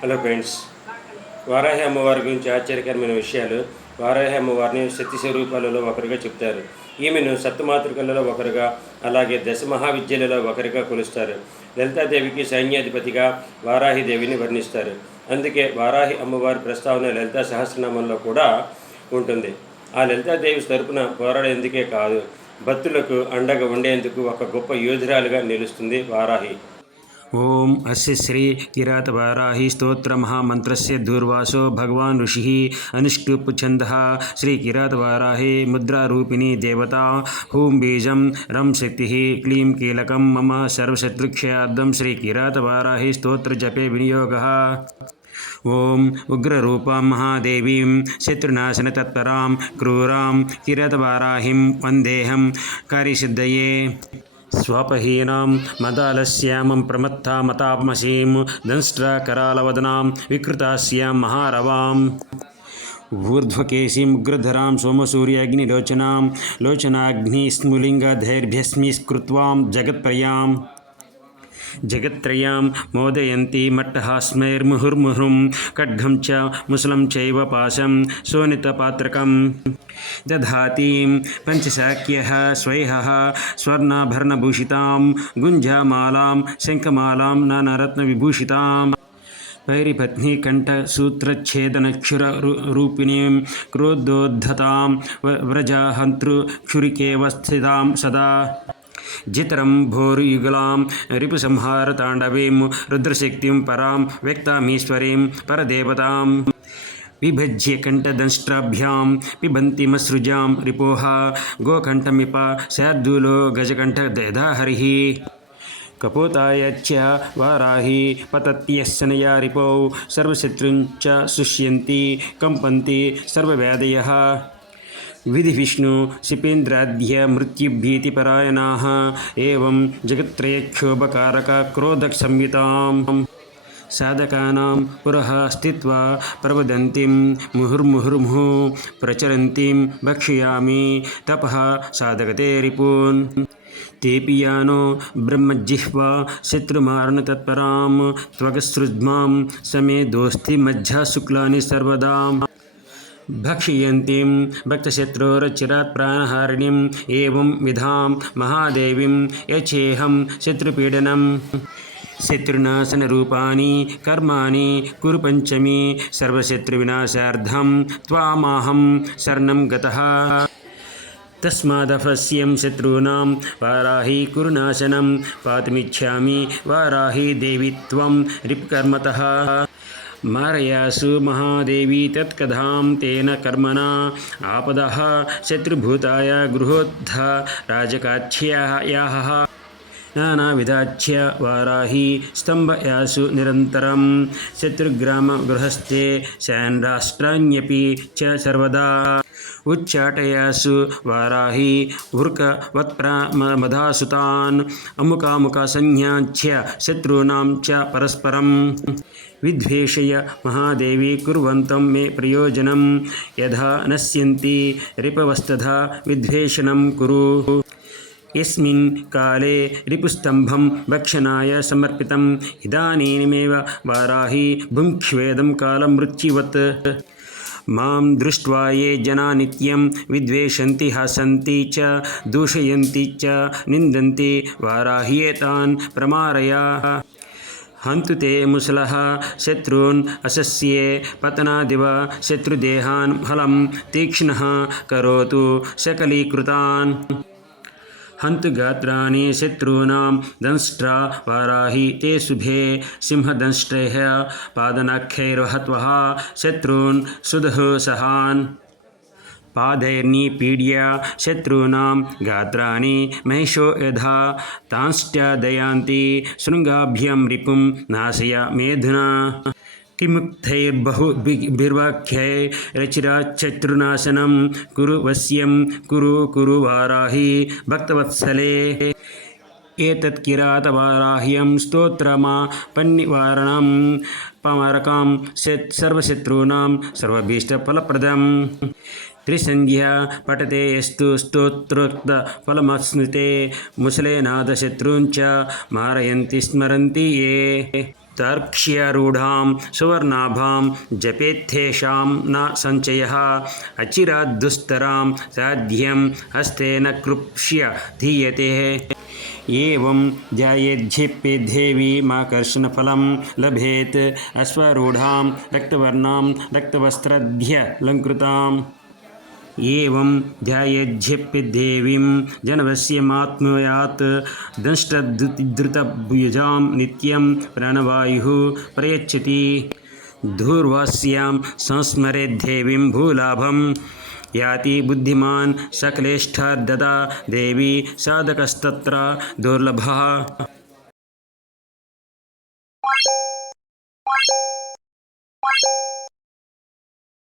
Hello friends Varahi అమ్మవారి గురించి ఆశ్చర్యకరమైన విషయాలు వారాహి అమ్మవారిని శక్తి స్వరూపాలలో ఒకరిగా చెప్తారు. ఈమెను సప్తమాతృకలలో ఒకరుగా అలాగే దశ మహావిద్యలలో ఒకరిగా కొలుస్తారు. లలితాదేవికి సైన్యాధిపతిగా వారాహి దేవిని వర్ణిస్తారు. అందుకే వారాహి అమ్మవారి ప్రస్తావన లలితా సహస్రనామంలో కూడా ఉంటుంది. ఆ లలితాదేవి తరపున పోరాడేందుకే కాదు భక్తులకు అండగా ఉండేందుకు ఒక గొప్ప యోధురాలుగా నిలుస్తుంది వారాహి. ओम अस्य श्री किरातवाराहि स्तोत्र महामंत्र दूर्वासो भगवान ऋषि अनुष्टुप्छंद श्री किरातवाराहि मुद्रा रूपिणी देवता हूँ बीज रम शक्ति क्लीं कीलक मम सर्वशत्रुक्षयादम श्री किरातवाराहि स्तोत्र जपे विनियोगः। महादेवी शत्रुनाशन महादेवीं क्रूरा क्रूरां वंदेहम कार्य सिद्ध స్వపహీనాం ప్రమత్తా ప్రమత్తామతాపమసీం దంష్ట్రాకరాలవదనాం వికృతాశ్యాం మహారవాం. ఊర్ధ్వకేశీం ఉగ్రధరాం సోమసూర్యాగ్నిలోచనాం లోచనాగ్ని లోచనాగ్నిస్ములింగధైర్భ్యస్మిస్కృత్వాం జగత్ప్రయాం. జగత్రయాం మోదయంతి మట్టహాస్మైర్ముహుర్ముహుం ఖడ్గం చ ముసలం చైవ పాశం శోణితపాత్రకం దధాతీం పంచశాఖ్య స్వైహ స్వర్ణాభరణభూషితాం గుంజామాలాం శంఖమాలాం నానారత్నవిభూషితాం. వైరిపత్ని కంఠసూత్రఛేదనక్షుర రూపిణీం క్రోధోద్ధతాం వ్రజహంతృక్షురికేవ సదా. జితరం భోరుయుగలాం రిపుసంహారతాండవీం రుద్రశక్తిం పరాం వ్యక్తామీశ్వరీం పరదేవతాం విభజ్య కంఠదంష్ట్రాభ్యాం పిబంతిమసృజాం రిపోహ గోకంఠమిప శార్దూలో గజకంఠ దధాహరిः కపోతాయచ్చ వారాహి పతత్యశనయా రిపౌ సర్వశత్రుంచ సుష్యంతి కంపంతి సర్వవేదయ विधिविष्णु शिपेन्द्राद्या मृत्युभ्यीतिपरायणाः एवं जगत्त्रयक्षोभकारक्रोधकसंहितां साधकानां पुरः स्थित्वा प्रवदन्तीं मुहुर्मुहुर्मुहुः प्रचरन्तीं भक्षयामि तपः साधकते रिपून् तेपीयानो ब्रह्मजिह्वा शत्रुमारणतत्परां त्वगसृज्मां समे दोस्ति मज्जाशुक्लानि सर्वदाम्। भक्षयन्तीं भक्तशत्रोरचिरप्राणहारिणीं एवं विधां महादेवीं यच्छेहं शत्रुपीडनम् शत्रुनाशनरूपाणि कर्माणि कुरु पञ्चमी सर्वशत्रुविनाशार्धं त्वामाहं शरणं गतः। तस्मादफस्यं शत्रूणां वाराही कुरुनाशनं पातुमिच्छामि वाराही देवी त्वं रिप्कर्मतः। మారయాసు మహాదేవి తత్కథాం తేన కర్మణ ఆపద శత్రుభూతాయ గృహోద్ధ రాజకాచ్యాయాः నానావిధాఖ్య వారాహి స్తంభయాసు నిరంతరం శత్రుగ్రామ గృహస్థే శాన్రాష్ట్రాణ్యపి చ సర్వదా उच्चाटयासु वाराही वृकवत्प्रा मधासुतान् अमुकामुकासंज्ञाञ्च शत्रूणां च परस्परम्। विद्वेषय महादेवी कुर्वन्तं मे प्रयोजनं। यथा नश्यन्ति रिपवस्तथा विद्वेषणं कुरु। यस्मिन् काले रिपुस्तम्भं भक्षणाय समर्पितम्। इदानीमेव वाराही भुङ्क्ष्वेदं कालमृत्युवत् माँ दृष्ट्वा ये जना नित्यं, विद्वेषन्ति, हसन्ति च, दूषयन्ति च, निन्दन्ति वाराह्येतान् प्रमारया। हन्तु ते मुसलः, शत्रून् असस्ये, पतनादिव शत्रुदेहान् फलं तीक्ष्णः करोतु शकलीकृतान्। हंत हन्तगात्राणि शत्रूणां दंष्ट्रा वाराही ते शुभे सिंहदंष्ट्रैः पादनाख्यैर्वहत्वः शत्रून् सुदः सहान्। पादैर्निपीड्य शत्रूणां गात्राणि महिषो यथा तांश्च दयान्ति शृङ्गाभ्यं रिपुं नाशय मेधुना। కిముక్తైర్బహు బిర్వాఖ్యై రచిరా శత్రునాశనం కురు వశ్యం కురు కురు వారాహి భక్తవత్సలే ఏతత్ కిరాతవారాహ్యం స్తోత్రమా పన్నివారణం పమరకాం సర్వశత్రూణాం సర్వభీష్టఫలప్రదం త్రిసంధ్యా పఠతే ఎస్తు స్తోత్రోక్త ఫలమస్మృతే ముసలేనాథశత్రూంచ మారయంతి స్మరంతి ఏ तार्क्ष्यारूढां सुवर्णाभां जपेत्थेषां न सञ्चयः अचिराद्दुस्तरां साध्यं हस्तेन कृप्ष्य धीयते। एवं ध्यायेज्झिप्पेद्धेवीमाकर्षणफलं लभेत्। अश्वारूढां रक्तवर्णां रक्तवस्त्रध्यलङ्कृताम् एवं ध्यायेज्झिप्पिदेवीं जनवश्यमात्मयात् दंष्टद्रुतभुजां नित्यं प्राणवायुः प्रयच्छति। धूर्वास्यां संस्मरेद्देवीं भूलाभं याति बुद्धिमान् सकलेष्ठार्ददा देवी साधकस्तत्र दुर्लभः।